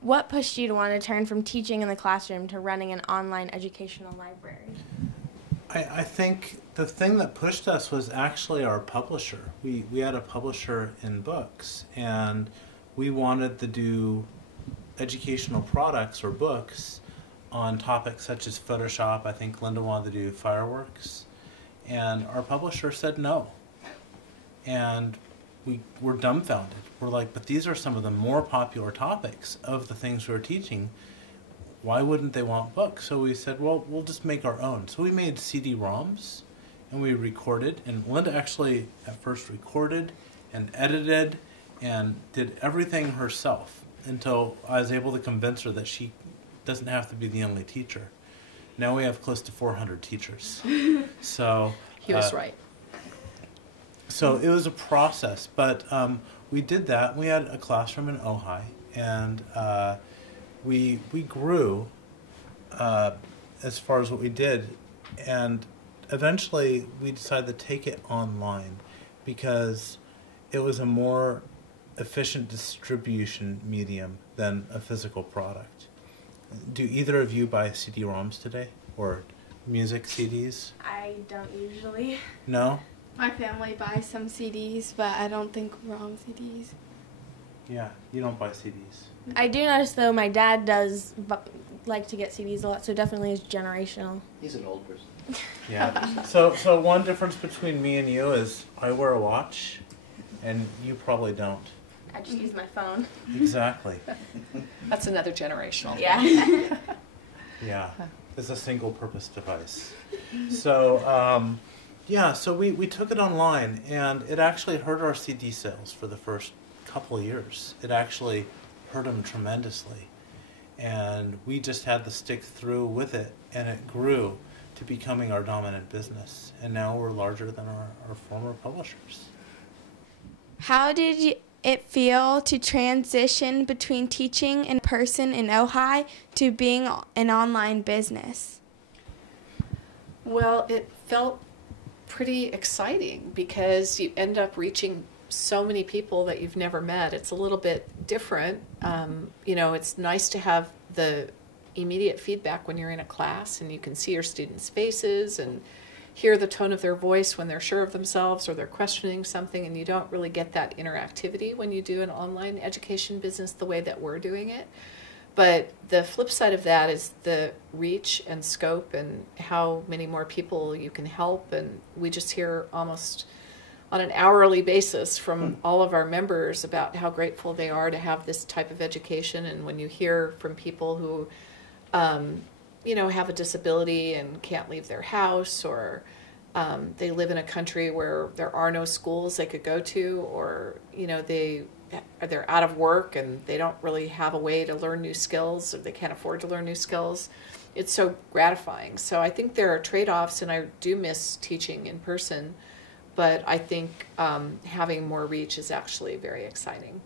What pushed you to want to turn from teaching in the classroom to running an online educational library? I think the thing that pushed us was actually our publisher. We had a publisher in books, and we wanted to do educational products or books on topics such as Photoshop. I think Lynda wanted to do fireworks, and our publisher said no. And we were dumbfounded. We're like, but these are some of the more popular topics of the things we're teaching. Why wouldn't they want books? So we said, well, we'll just make our own. So we made CD-ROMs, and we recorded. And Lynda actually at first recorded and edited and did everything herself until I was able to convince her that she doesn't have to be the only teacher. Now we have close to 400 teachers. So he was right. So it was a process, but we did that. We had a classroom in Ojai, and we grew as far as what we did, and eventually we decided to take it online because it was a more efficient distribution medium than a physical product. Do either of you buy CD-ROMs today, or music CDs? I don't usually. No? My family buys some CDs, but I don't think ROM CDs. Yeah, you don't buy CDs. I do notice, though, my dad does like to get CDs a lot, so definitely is generational. He's an old person. Yeah. So one difference between me and you is I wear a watch, and you probably don't. I just use my phone. Exactly. That's another generational thing. Yeah. Yeah. It's a single-purpose device. So, yeah, so we took it online, and it actually hurt our CD sales for the first couple of years. It actually hurt them tremendously. And we just had to stick through with it, and it grew to becoming our dominant business. And now we're larger than our former publishers. How did it feel to transition between teaching in person in Ojai to being an online business? Well, it felt pretty exciting because you end up reaching so many people that you've never met. It's a little bit different. You know, it's nice to have the immediate feedback when you're in a class and you can see your students' faces and hear the tone of their voice when they're sure of themselves or they're questioning something, and you don't really get that interactivity when you do an online education business the way that we're doing it. But the flip side of that is the reach and scope and how many more people you can help. And we just hear almost on an hourly basis from all of our members about how grateful they are to have this type of education. And when you hear from people who, you know, have a disability and can't leave their house, or they live in a country where there are no schools they could go to, or, you know, they're out of work and they don't really have a way to learn new skills, or they can't afford to learn new skills. It's so gratifying. So I think there are trade-offs, and I do miss teaching in person, but I think having more reach is actually very exciting.